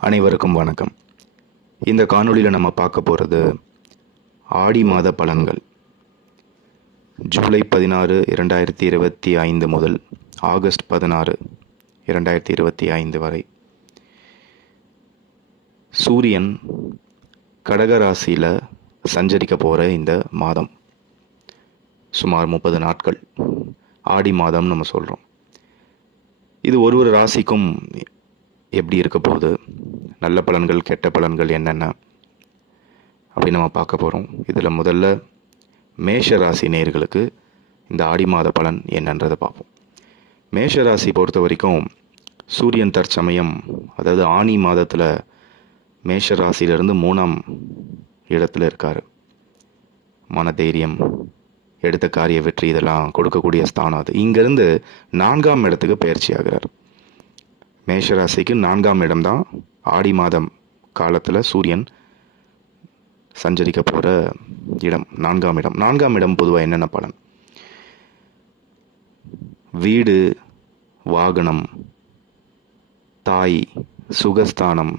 அனைவருக்கும் வணக்கம். இந்த காணொளியில் நம்ம பார்க்க போகிறது ஆடி மாத பலன்கள். ஜூலை பதினாறு இரண்டாயிரத்தி இருபத்தி ஐந்து முதல் ஆகஸ்ட் பதினாறு இரண்டாயிரத்தி இருபத்தி ஐந்து வரை. சூரியன் கடகராசியில் சஞ்சரிக்க போகிற இந்த மாதம். சுமார் முப்பது நாட்கள். ஆடி மாதம் நம்ம சொல்கிறோம் இது ஒரு ஒரு ராசிக்கும் எப்படி இருக்க போகுது? நல்ல பலன்கள் கெட்ட பலன்கள் என்னென்ன? அப்படின்னு நம்ம பார்க்க போகிறோம் இதில் முதல்ல மேஷ ராசி நேயர்களுக்கு இந்த ஆடி மாத பலன் என்னன்றதை பார்ப்போம். மேஷ ராசி பொறுத்த வரைக்கும் சூரியன் தற்சமயம் அதாவது ஆனி மாதத்தில் மேஷ ராசியிலிருந்து மூணாம் இடத்துல இருக்கார். மனதைரியம் எடுத்த காரிய வெற்றி இதெல்லாம் கொடுக்கக்கூடிய ஸ்தானம் அது. இங்கேருந்து நான்காம் இடத்துக்கு பயிற்சி ஆகிறார். மேஷராசிக்கு நான்காம் இடம்தான் ஆடி மாதம் காலத்தில் சூரியன் சஞ்சரிக்க போகிற இடம் நான்காம் இடம். நான்காம் இடம் பொதுவாக என்னென்ன பலன்? வீடு வாகனம் தாய் சுகஸ்தானம்.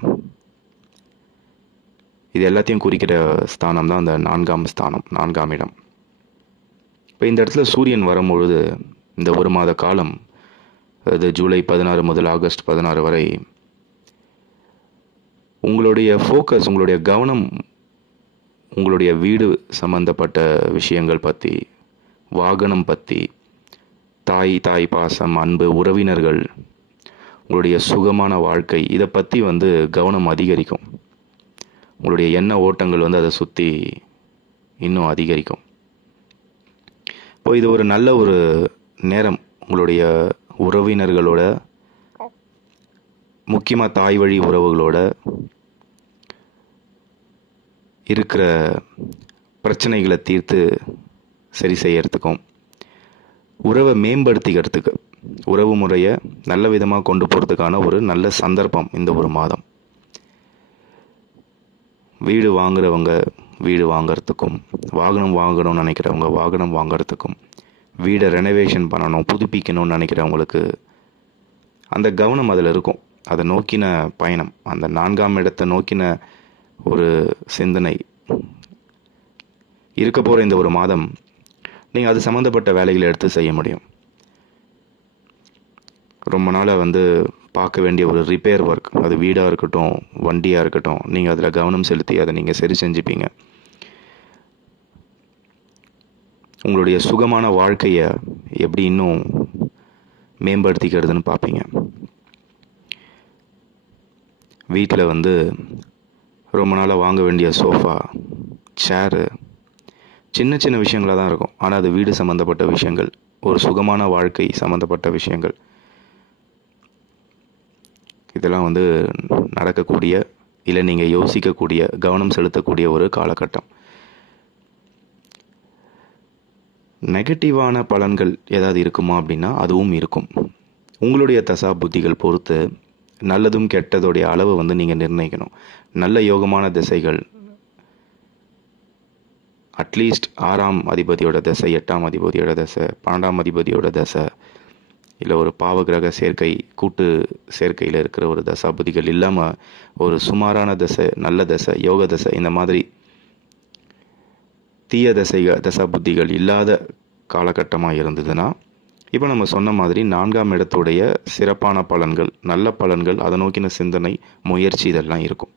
இது எல்லாத்தையும் குறிக்கிற ஸ்தானம் தான் அந்த நான்காம் ஸ்தானம் நான்காம் இடம். இப்போ இந்த இடத்துல சூரியன் வரும்பொழுது இந்த ஒரு மாத காலம் அதாவது ஜூலை பதினாறு முதல் ஆகஸ்ட் பதினாறு வரை உங்களுடைய ஃபோக்கஸ் உங்களுடைய கவனம் உங்களுடைய வீடு சம்பந்தப்பட்ட விஷயங்கள் பற்றி வாகனம் பற்றி தாய் தாய் பாசம் அன்பு உறவினர்கள் உங்களுடைய சுகமான வாழ்க்கை இதை பற்றி வந்து கவனம் அதிகரிக்கும். உங்களுடைய எண்ண ஓட்டங்கள் வந்து அதை சுற்றி இன்னும் அதிகரிக்கும். இப்போ இது ஒரு நல்ல ஒரு நேரம். உங்களுடைய உறவினர்களோட முக்கியமாக தாய் வழி உறவுகளோட இருக்கிற பிரச்சனைகளை தீர்த்து சரி செய்யறதுக்கும் உறவை மேம்படுத்திக்கிறதுக்கு உறவு முறையை நல்ல விதமாக கொண்டு போகிறதுக்கான ஒரு நல்ல சந்தர்ப்பம் இந்த ஒரு மாதம். வீடு வாங்குறவங்க வீடு வாங்குறதுக்கும் வாகனம் வாங்கணும்னு நினைக்கிறவங்க வாகனம் வாங்குறதுக்கும் வீடை ரெனோவேஷன் பண்ணணும் புதுப்பிக்கணும்னு நினைக்கிறவங்களுக்கு அந்த கவனம் அதில் இருக்கும். அதை நோக்கின பயணம் அந்த நான்காம் இடத்தை நோக்கின ஒரு சிந்தனை. இருக்க போகிற இந்த ஒரு மாதம் நீங்கள் அது சம்மந்தப்பட்ட வேலைகளை எடுத்து செய்ய முடியும். ரொம்ப நாளாக வந்து பார்க்க வேண்டிய ஒரு ரிப்பேர் ஒர்க் அது வீடாக இருக்கட்டும் வண்டியாக இருக்கட்டும் நீங்கள் அதில் கவனம் செலுத்தி அதை நீங்கள் சரி செஞ்சுப்பீங்க. உங்களுடைய சுகமான வாழ்க்கையை எப்படி இன்னும் மேம்படுத்திக்கிறதுன்னு பார்ப்பீங்க. வீட்டில் வந்து ரொம்ப நாளாக வாங்க வேண்டிய சோஃபா சேரு சின்ன சின்ன விஷயங்களாக தான் இருக்கும். ஆனால் அது வீடு சம்மந்தப்பட்ட விஷயங்கள் ஒரு சுகமான வாழ்க்கை சம்மந்தப்பட்ட விஷயங்கள். இதெல்லாம் வந்து நடக்கக்கூடிய இல்லை நீங்கள் யோசிக்கக்கூடிய கவனம் செலுத்தக்கூடிய ஒரு காலகட்டம். நெகட்டிவான பலன்கள் ஏதாவது இருக்குமா அப்படின்னா அதுவும் இருக்கும். உங்களுடைய தசா புத்திகள் பொறுத்து நல்லதும் கெட்டதோடைய அளவை வந்து நீங்கள் நிர்ணயிக்கணும். நல்ல யோகமான திசைகள். அட்லீஸ்ட் ஆறாம் அதிபதியோட தசை எட்டாம் அதிபதியோட தசை பன்னெண்டாம் அதிபதியோட தசை இல்லை ஒரு பாவகிரக சேர்க்கை கூட்டு சேர்க்கையில் இருக்கிற ஒரு தசாபதிகள் இல்லாமல் ஒரு சுமாரான தசை நல்ல தசை யோக தசை இந்த மாதிரி தீய தசைகள் தசாபுத்திகள் இல்லாத காலகட்டமாக இருந்ததுன்னா இப்போ நம்ம சொன்ன மாதிரி நான்காம் இடத்துடைய சிறப்பான பலன்கள் நல்ல பலன்கள் அதை நோக்கின சிந்தனை முயற்சி இதெல்லாம் இருக்கும்.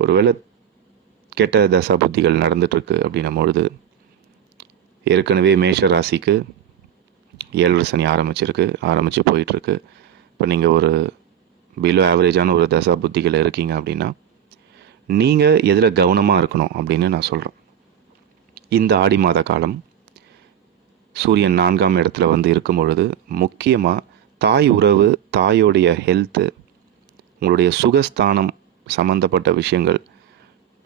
ஒருவேளை கெட்ட தசாபுத்திகள் நடந்துட்டுருக்கு அப்படின்னும் பொழுது ஏற்கனவே மேஷ ராசிக்கு ஏழரை சனி ஆரம்பிச்சிருக்கு ஆரம்பித்து போயிட்டுருக்கு. இப்போ நீங்கள் ஒரு பிலோ ஆவரேஜான ஒரு தசா புத்திகள் இருக்கீங்க அப்படின்னா நீங்கள் எதில் கவனமாக இருக்கணும் அப்படின்னு நான் சொல்கிறேன் இந்த ஆடி மாத காலம் சூரியன் நான்காம் இடத்துல வந்து இருக்கும் பொழுது முக்கியமாக தாய் உறவு தாயோடைய ஹெல்த்து உங்களுடைய சுகஸ்தானம் சம்மந்தப்பட்ட விஷயங்கள்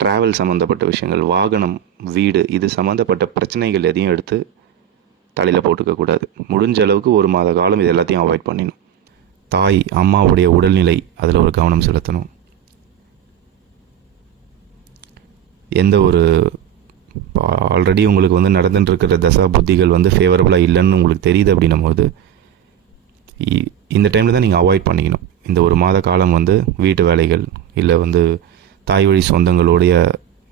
ட்ராவல் சம்மந்தப்பட்ட விஷயங்கள் வாகனம் வீடு இது சம்மந்தப்பட்ட பிரச்சனைகள் எதையும் எடுத்து தலையில் போட்டுக்கக்கூடாது முடிஞ்ச அளவுக்கு ஒரு மாத காலம் இது எல்லாத்தையும் அவாய்ட் பண்ணிடணும். தாய் அம்மாவுடைய உடல்நிலை அதில் ஒரு கவனம் செலுத்தணும். எந்த ஒரு ஆல்ரெடி உங்களுக்கு வந்து நடந்துட்டுருக்கிற தசா புத்திகள் வந்து ஃபேவரபுளாக இல்லைன்னு உங்களுக்கு தெரியுது அப்படின்னும் போது இ- இந்த டைமில் தான் நீங்கள் அவாய்ட் பண்ணிக்கணும். இந்த ஒரு மாத காலம் வந்து வீட்டு வேலைகள் இல்லை வந்து தாய் வழி சொந்தங்களுடைய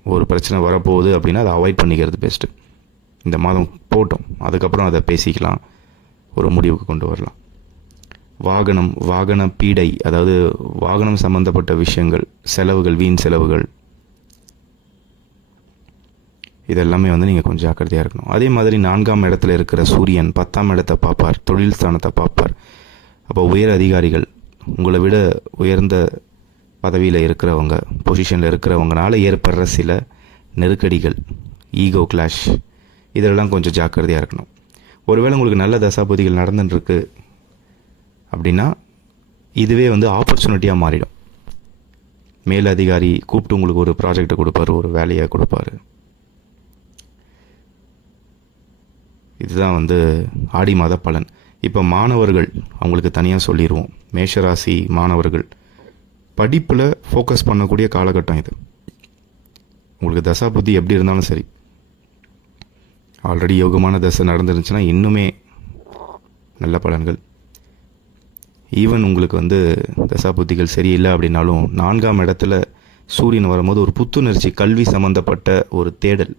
ஒரு பிரச்சனை வரப்போகுது அப்படின்னா அதை அவாய்ட் பண்ணிக்கிறது பெஸ்ட்டு இந்த மாதம் போட்டோம். அதுக்கப்புறம் அதை பேசிக்கலாம். ஒரு முடிவுக்கு கொண்டு வரலாம். வாகனம் வாகன பீடை அதாவது வாகனம் சம்மந்தப்பட்ட விஷயங்கள் செலவுகள் வீண் செலவுகள் இதெல்லாமே வந்து நீங்கள் கொஞ்சம் ஜாக்கிரதையாக இருக்கணும். அதே மாதிரி நான்காம் இடத்துல இருக்கிற சூரியன் பத்தாம் இடத்தை பார்ப்பார் தொழில் ஸ்தானத்தை பார்ப்பார். அப்போ உயர் அதிகாரிகள் உங்களை விட உயர்ந்த பதவியில் இருக்கிறவங்க பொசிஷனில் இருக்கிறவங்கனால ஏற்படுற சில நெருக்கடிகள் ஈகோ கிளாஷ் இதெல்லாம் கொஞ்சம் ஜாக்கிரதையாக இருக்கணும். ஒருவேளை உங்களுக்கு நல்ல தசாபதிகள் நடந்துட்டுருக்கு அப்படின்னா இதுவே வந்து ஆப்பர்ச்சுனிட்டியாக மாறிடும். மேல் அதிகாரி கூப்பிட்டு உங்களுக்கு ஒரு ப்ராஜெக்டை கொடுப்பாரு ஒரு வேலையை கொடுப்பாரு. இதுதான் வந்து ஆடி மாத பலன். இப்போ மாணவர்கள் அவங்களுக்கு தனியாக சொல்லிடுவோம் மேஷராசி மாணவர்கள் படிப்பில் ஃபோக்கஸ் பண்ணக்கூடிய காலகட்டம் இது. உங்களுக்கு தசா புத்தி எப்படி இருந்தாலும் சரி. ஆல்ரெடி யோகமான தசை நடந்துருந்துச்சுன்னா இன்னுமே நல்ல பலன்கள். ஈவன் உங்களுக்கு வந்து தசா புத்திகள் சரியில்லை அப்படின்னாலும் நான்காம் இடத்துல சூரியன் வரும்போது ஒரு புத்துணர்ச்சி கல்வி சம்மந்தப்பட்ட ஒரு தேடல்.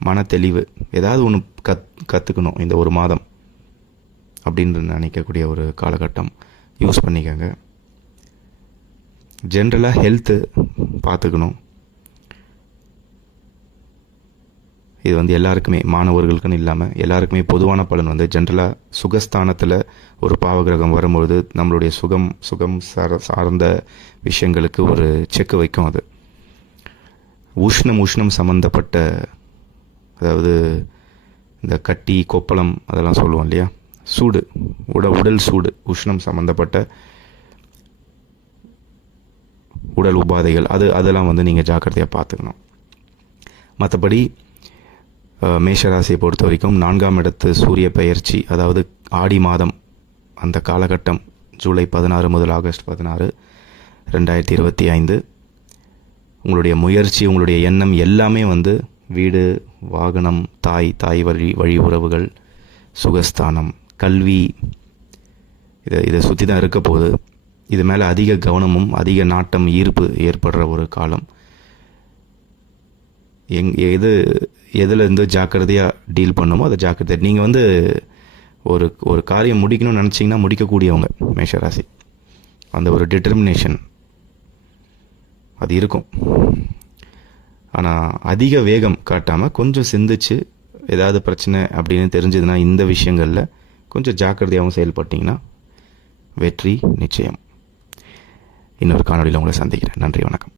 மன தெளிவு ஏதாவது ஒன்று கத் கற்றுக்கணும் இந்த ஒரு மாதம். அப்படின்னு நினைக்கக்கூடிய ஒரு காலகட்டம். யூஸ் பண்ணிக்கோங்க. ஜென்ரலாக ஹெல்த்து பார்த்துக்கணும் இது வந்து எல்லாருக்குமே மாணவர்களுக்குன்னு இல்லாமல் எல்லாருக்குமே பொதுவான பலன் வந்து ஜென்ரலாக சுகஸ்தானத்தில் ஒரு பாவகிரகம் வரும்பொழுது நம்மளுடைய சுகம் சுகம் சார சார்ந்த விஷயங்களுக்கு ஒரு செக்கு வைக்கும் அது. உஷ்ணம் உஷ்ணம் சம்மந்தப்பட்ட அதாவது இந்த கட்டி கொப்பளம் அதெல்லாம் சொல்லுவோம் இல்லையா? சூடு உட உடல் சூடு உஷ்ணம் சம்மந்தப்பட்ட உடல் உபாதைகள் அது அதெல்லாம் வந்து நீங்கள் ஜாக்கிரதையாக பார்த்துக்கணும். மற்றபடி மேஷராசியை பொறுத்த வரைக்கும் நான்காம் இடத்து சூரிய பெயர்ச்சி அதாவது ஆடி மாதம் அந்த காலகட்டம் ஜூலை பதினாறு முதல் ஆகஸ்ட் பதினாறு ரெண்டாயிரத்தி இருபத்தி ஐந்து உங்களுடைய முயற்சி உங்களுடைய எண்ணம் எல்லாமே வந்து வீடு வாகனம் தாய் தாய் வழி வழி உறவுகள் சுகஸ்தானம் கல்வி. இதை இதை சுற்றி தான் இருக்க போகுது. இது மேலே அதிக கவனமும் அதிக நாட்டம் ஈர்ப்பு ஏற்படுற ஒரு காலம். எங் எது எதில் இருந்து ஜாக்கிரதையாக டீல் பண்ணுமோ அதை ஜாக்கிரதை. நீங்கள் வந்து ஒரு ஒரு காரியம் முடிக்கணும்னு நினச்சிங்கன்னா முடிக்கக்கூடியவங்க மேஷராசி. அந்த ஒரு டிட்டர்மினேஷன் அது இருக்கும். ஆனால் அதிக வேகம் காட்டாமல் கொஞ்சம் சிந்திச்சு ஏதாவது பிரச்சனை அப்படின்னு தெரிஞ்சதுன்னா இந்த விஷயங்களில் கொஞ்சம் ஜாக்கிரதையாகவும் செயல்பட்டிங்கன்னா வெற்றி நிச்சயம். இன்னொரு காணொலியில் உங்களை சந்திக்கிறேன். நன்றி வணக்கம்.